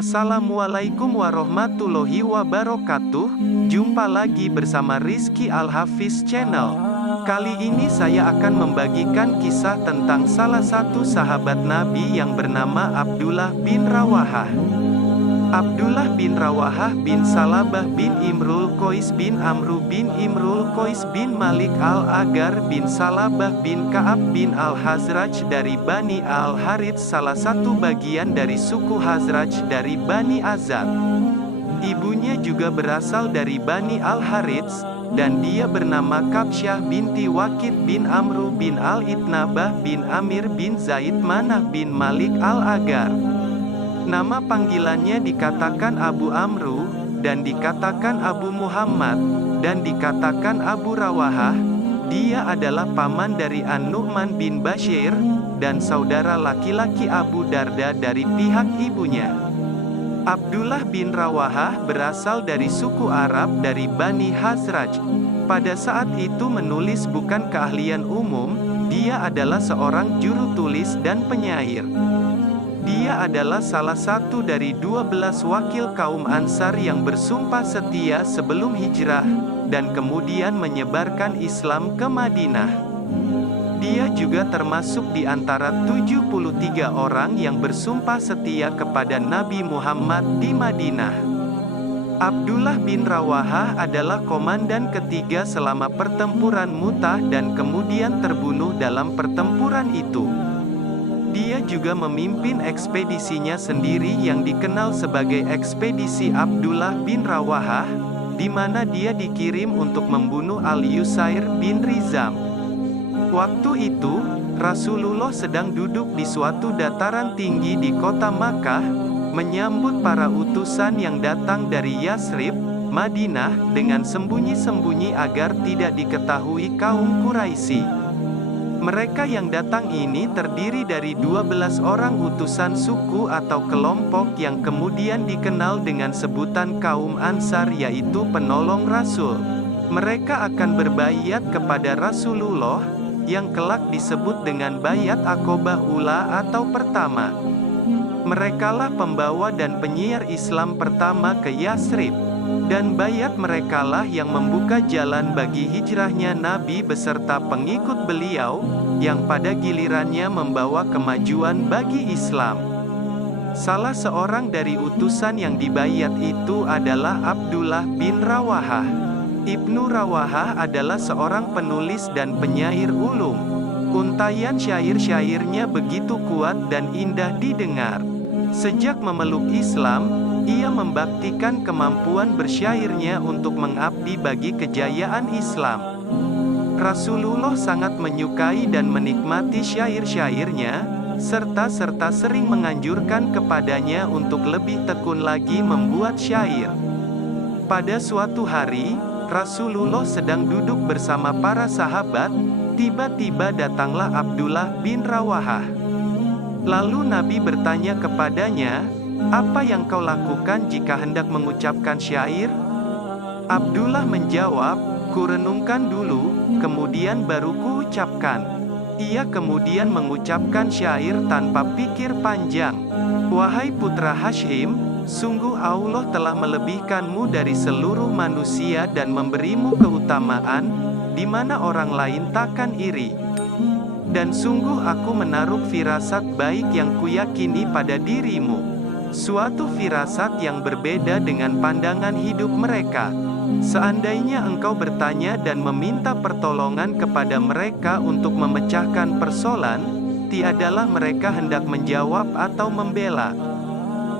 Assalamualaikum warahmatullahi wabarakatuh. Jumpa lagi bersama Rizky Al-Hafiz Channel. Kali ini saya akan membagikan kisah tentang salah satu sahabat Nabi yang bernama Abdullah bin Rawahah. Abdullah bin Rawahah bin Salabah bin Imrul Qais bin Amru bin Imrul Qais bin Malik Al-Agar bin Salabah bin Ka'ab bin Al-Hazraj dari Bani Al-Harits, salah satu bagian dari suku Hazraj dari Bani Azad. Ibunya juga berasal dari Bani Al-Harits, dan dia bernama Kabsyah binti Wakid bin Amru bin Al-Itnabah bin Amir bin Zaid Manah bin Malik Al-Agar. Nama panggilannya dikatakan Abu Amru, dan dikatakan Abu Muhammad, dan dikatakan Abu Rawahah. Dia adalah paman dari An-Nu'man bin Bashir, dan saudara laki-laki Abu Darda dari pihak ibunya. Abdullah bin Rawahah berasal dari suku Arab dari Bani Hazraj. Pada saat itu menulis bukan keahlian umum, dia adalah seorang juru tulis dan penyair. Dia adalah salah satu dari 12 wakil kaum Ansar yang bersumpah setia sebelum hijrah, dan kemudian menyebarkan Islam ke Madinah. Dia juga termasuk di antara 73 orang yang bersumpah setia kepada Nabi Muhammad di Madinah. Abdullah bin Rawahah adalah komandan ketiga selama pertempuran Mu'tah dan kemudian terbunuh dalam pertempuran itu. Dia juga memimpin ekspedisinya sendiri yang dikenal sebagai ekspedisi Abdullah bin Rawahah, di mana dia dikirim untuk membunuh Al-Yusair bin Rizam. Waktu itu, Rasulullah sedang duduk di suatu dataran tinggi di kota Makkah, menyambut para utusan yang datang dari Yasrib, Madinah, dengan sembunyi-sembunyi agar tidak diketahui kaum Quraisy. Mereka yang datang ini terdiri dari 12 orang utusan suku atau kelompok yang kemudian dikenal dengan sebutan kaum Ansar, yaitu penolong Rasul. Mereka akan berbaiat kepada Rasulullah, yang kelak disebut dengan Baiat Aqobah Ula atau pertama. Merekalah pembawa dan penyiar Islam pertama ke Yasrib. Dan baiat merekalah yang membuka jalan bagi hijrahnya Nabi beserta pengikut beliau, yang pada gilirannya membawa kemajuan bagi Islam. Salah seorang dari utusan yang dibaiat itu adalah Abdullah bin Rawahah. Ibnu Rawahah adalah seorang penulis dan penyair ulum. Untaian syair-syairnya begitu kuat dan indah didengar. Sejak memeluk Islam, ia membaktikan kemampuan bersyairnya untuk mengabdi bagi kejayaan Islam. Rasulullah sangat menyukai dan menikmati syair-syairnya, serta sering menganjurkan kepadanya untuk lebih tekun lagi membuat syair. Pada suatu hari, Rasulullah sedang duduk bersama para sahabat, tiba-tiba datanglah Abdullah bin Rawahah. Lalu Nabi bertanya kepadanya, "Apa yang kau lakukan jika hendak mengucapkan syair?" Abdullah menjawab, "Kurenungkan dulu, kemudian baru kuucapkan." Ia kemudian mengucapkan syair tanpa pikir panjang. "Wahai putra Hashim, sungguh Allah telah melebihkanmu dari seluruh manusia dan memberimu keutamaan, di mana orang lain takkan iri. Dan sungguh aku menaruh firasat baik yang kuyakini pada dirimu. Suatu firasat yang berbeda dengan pandangan hidup mereka. Seandainya engkau bertanya dan meminta pertolongan kepada mereka untuk memecahkan persoalan, tiadalah mereka hendak menjawab atau membela.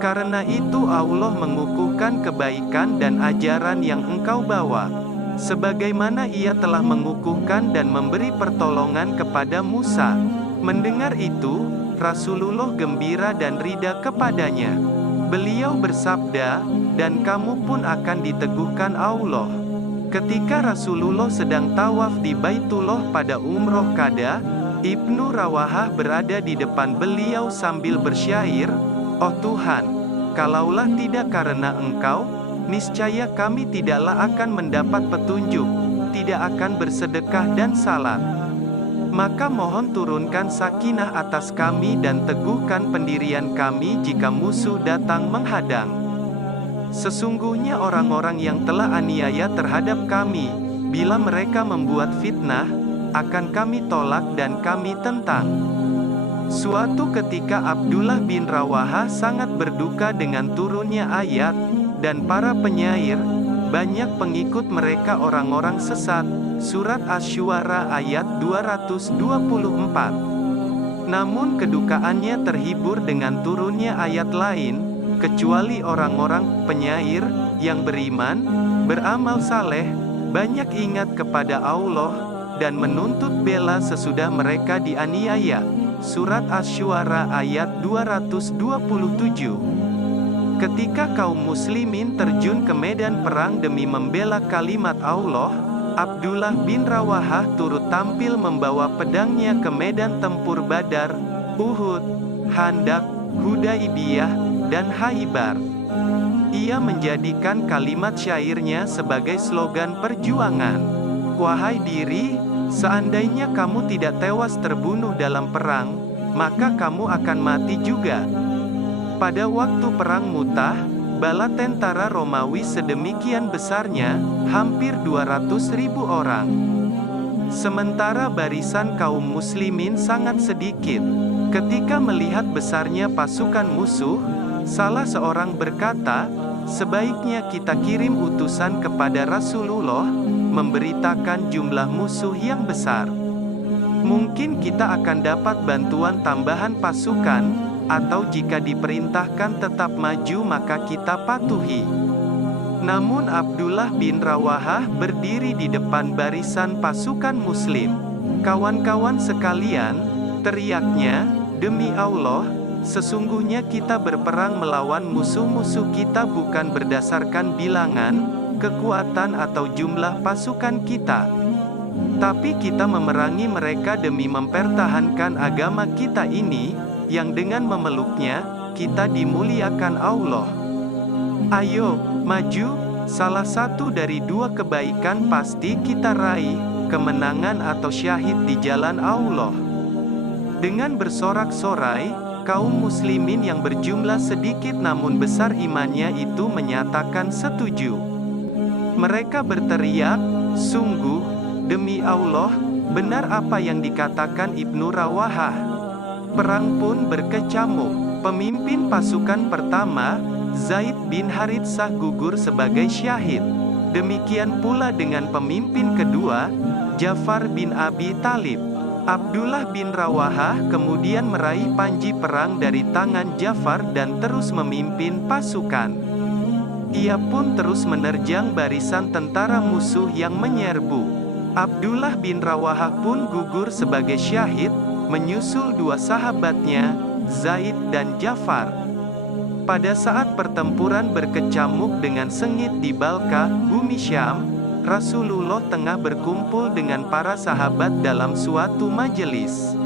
Karena itu Allah mengukuhkan kebaikan dan ajaran yang engkau bawa, sebagaimana ia telah mengukuhkan dan memberi pertolongan kepada Musa." Mendengar itu, Rasulullah gembira dan rida kepadanya. Beliau bersabda, "Dan kamu pun akan diteguhkan Allah." Ketika Rasulullah sedang tawaf di Baitullah pada umroh Qada, Ibnu Rawahah berada di depan beliau sambil bersyair, "Oh Tuhan, kalaulah tidak karena Engkau, niscaya kami tidaklah akan mendapat petunjuk, tidak akan bersedekah dan salat." Maka mohon turunkan sakinah atas kami dan teguhkan pendirian kami jika musuh datang menghadang. Sesungguhnya orang-orang yang telah aniaya terhadap kami, bila mereka membuat fitnah, akan kami tolak dan kami tentang. Suatu ketika Abdullah bin Rawaha sangat berduka dengan turunnya ayat, dan para penyair, banyak pengikut mereka orang-orang sesat. Surat Asy-Syu'ara ayat 224. Namun kedukaannya terhibur dengan turunnya ayat lain, kecuali orang-orang penyair yang beriman, beramal saleh, banyak ingat kepada Allah, dan menuntut bela sesudah mereka dianiaya. Surat Asy-Syu'ara ayat 227. Ketika kaum muslimin terjun ke medan perang demi membela kalimat Allah, Abdullah bin Rawahah turut tampil membawa pedangnya ke medan tempur Badar, Uhud, Khandaq, Hudaibiyah, dan Khaibar. Ia menjadikan kalimat syairnya sebagai slogan perjuangan. Wahai diri, seandainya kamu tidak tewas terbunuh dalam perang, maka kamu akan mati juga. Pada waktu perang Mu'tah, bala tentara Romawi sedemikian besarnya, hampir 200.000 orang. Sementara barisan kaum muslimin sangat sedikit. Ketika melihat besarnya pasukan musuh, salah seorang berkata, sebaiknya kita kirim utusan kepada Rasulullah, memberitakan jumlah musuh yang besar. Mungkin kita akan dapat bantuan tambahan pasukan, atau jika diperintahkan tetap maju maka kita patuhi. Namun Abdullah bin Rawahah berdiri di depan barisan pasukan muslim. Kawan-kawan sekalian, teriaknya, demi Allah, sesungguhnya kita berperang melawan musuh-musuh kita bukan berdasarkan bilangan, kekuatan atau jumlah pasukan kita. Tapi kita memerangi mereka demi mempertahankan agama kita ini, yang dengan memeluknya, kita dimuliakan Allah. Ayo, maju, salah satu dari dua kebaikan pasti kita raih, kemenangan atau syahid di jalan Allah. Dengan bersorak-sorai, kaum muslimin yang berjumlah sedikit namun besar imannya itu menyatakan setuju. Mereka berteriak, sungguh, demi Allah, benar apa yang dikatakan Ibnu Rawahah. Perang pun berkecamuk. Pemimpin pasukan pertama, Zaid bin Haritsah gugur sebagai syahid. Demikian pula dengan pemimpin kedua, Ja'far bin Abi Thalib. Abdullah bin Rawahah kemudian meraih panji perang dari tangan Ja'far dan terus memimpin pasukan. Ia pun terus menerjang barisan tentara musuh yang menyerbu. Abdullah bin Rawahah pun gugur sebagai syahid, menyusul dua sahabatnya, Zaid dan Ja'far. Pada saat pertempuran berkecamuk dengan sengit di Balqa, bumi Syam, Rasulullah tengah berkumpul dengan para sahabat dalam suatu majelis.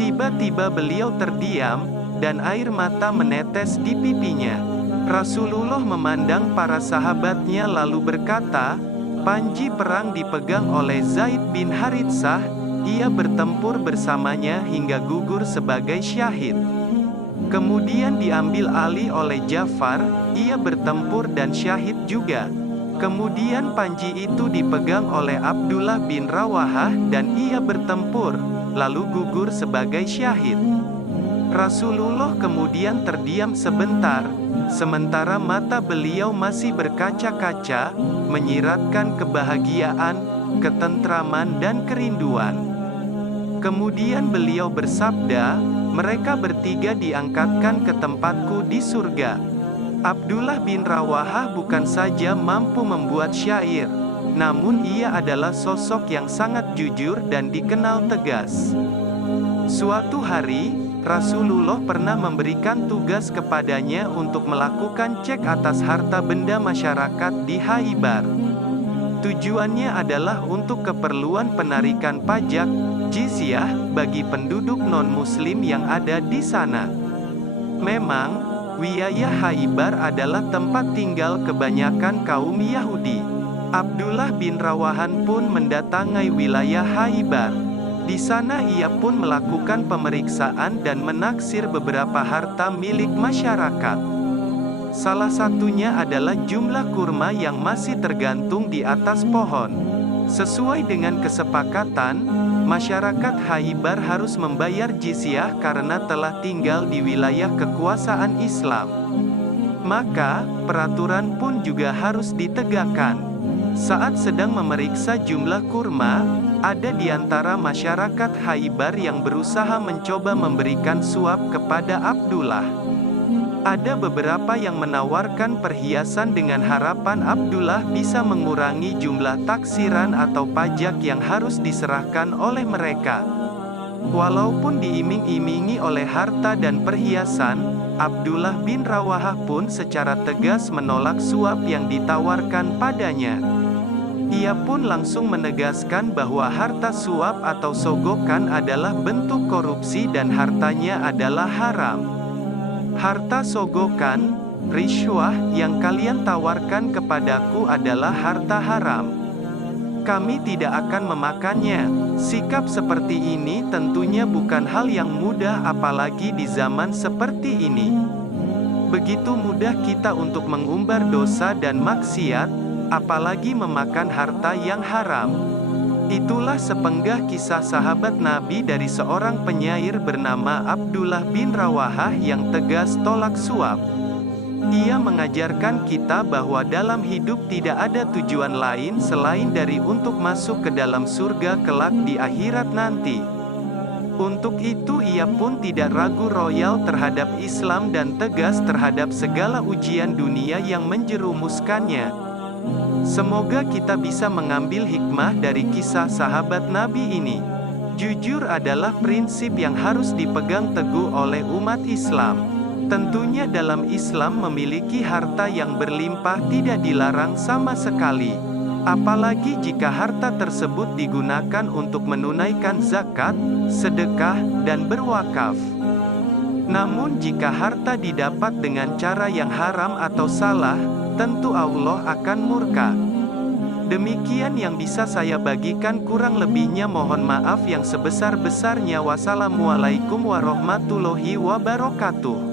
Tiba-tiba beliau terdiam, dan air mata menetes di pipinya. Rasulullah memandang para sahabatnya lalu berkata, panji perang dipegang oleh Zaid bin Haritsah. Ia bertempur bersamanya hingga gugur sebagai syahid. Kemudian diambil alih oleh Ja'far, ia bertempur dan syahid juga. Kemudian panji itu dipegang oleh Abdullah bin Rawahah dan ia bertempur, lalu gugur sebagai syahid. Rasulullah kemudian terdiam sebentar, sementara mata beliau masih berkaca-kaca, menyiratkan kebahagiaan, ketentraman dan kerinduan. Kemudian beliau bersabda, mereka bertiga diangkatkan ke tempatku di surga. Abdullah bin Rawahah bukan saja mampu membuat syair, namun ia adalah sosok yang sangat jujur dan dikenal tegas. Suatu hari, Rasulullah pernah memberikan tugas kepadanya untuk melakukan cek atas harta benda masyarakat di Khaibar. Tujuannya adalah untuk keperluan penarikan pajak, jizyah, bagi penduduk non-muslim yang ada di sana. Memang, wilayah Khaibar adalah tempat tinggal kebanyakan kaum Yahudi. Abdullah bin Rawahan pun mendatangi wilayah Khaibar. Di sana ia pun melakukan pemeriksaan dan menaksir beberapa harta milik masyarakat. Salah satunya adalah jumlah kurma yang masih tergantung di atas pohon. Sesuai dengan kesepakatan, masyarakat Khaybar harus membayar jizyah karena telah tinggal di wilayah kekuasaan Islam. Maka, peraturan pun juga harus ditegakkan. Saat sedang memeriksa jumlah kurma, ada di antara masyarakat Khaybar yang berusaha mencoba memberikan suap kepada Abdullah. Ada beberapa yang menawarkan perhiasan dengan harapan Abdullah bisa mengurangi jumlah taksiran atau pajak yang harus diserahkan oleh mereka. Walaupun diiming-imingi oleh harta dan perhiasan, Abdullah bin Rawahah pun secara tegas menolak suap yang ditawarkan padanya. Ia pun langsung menegaskan bahwa harta suap atau sogokan adalah bentuk korupsi dan hartanya adalah haram. Harta sogokan, rishwah, yang kalian tawarkan kepadaku adalah harta haram. Kami tidak akan memakannya. Sikap seperti ini tentunya bukan hal yang mudah apalagi di zaman seperti ini. Begitu mudah kita untuk mengumbar dosa dan maksiat, apalagi memakan harta yang haram. Itulah sepenggah kisah sahabat Nabi dari seorang penyair bernama Abdullah bin Rawahah yang tegas tolak suap. Ia mengajarkan kita bahwa dalam hidup tidak ada tujuan lain selain dari untuk masuk ke dalam surga kelak di akhirat nanti. Untuk itu ia pun tidak ragu royal terhadap Islam dan tegas terhadap segala ujian dunia yang menjerumuskannya. Semoga kita bisa mengambil hikmah dari kisah sahabat Nabi ini. Jujur adalah prinsip yang harus dipegang teguh oleh umat Islam. Tentunya dalam Islam memiliki harta yang berlimpah tidak dilarang sama sekali. Apalagi jika harta tersebut digunakan untuk menunaikan zakat, sedekah, dan berwakaf. Namun jika harta didapat dengan cara yang haram atau salah, tentu Allah akan murka. Demikian yang bisa saya bagikan, kurang lebihnya mohon maaf yang sebesar-besarnya. Wassalamualaikum warahmatullahi wabarakatuh.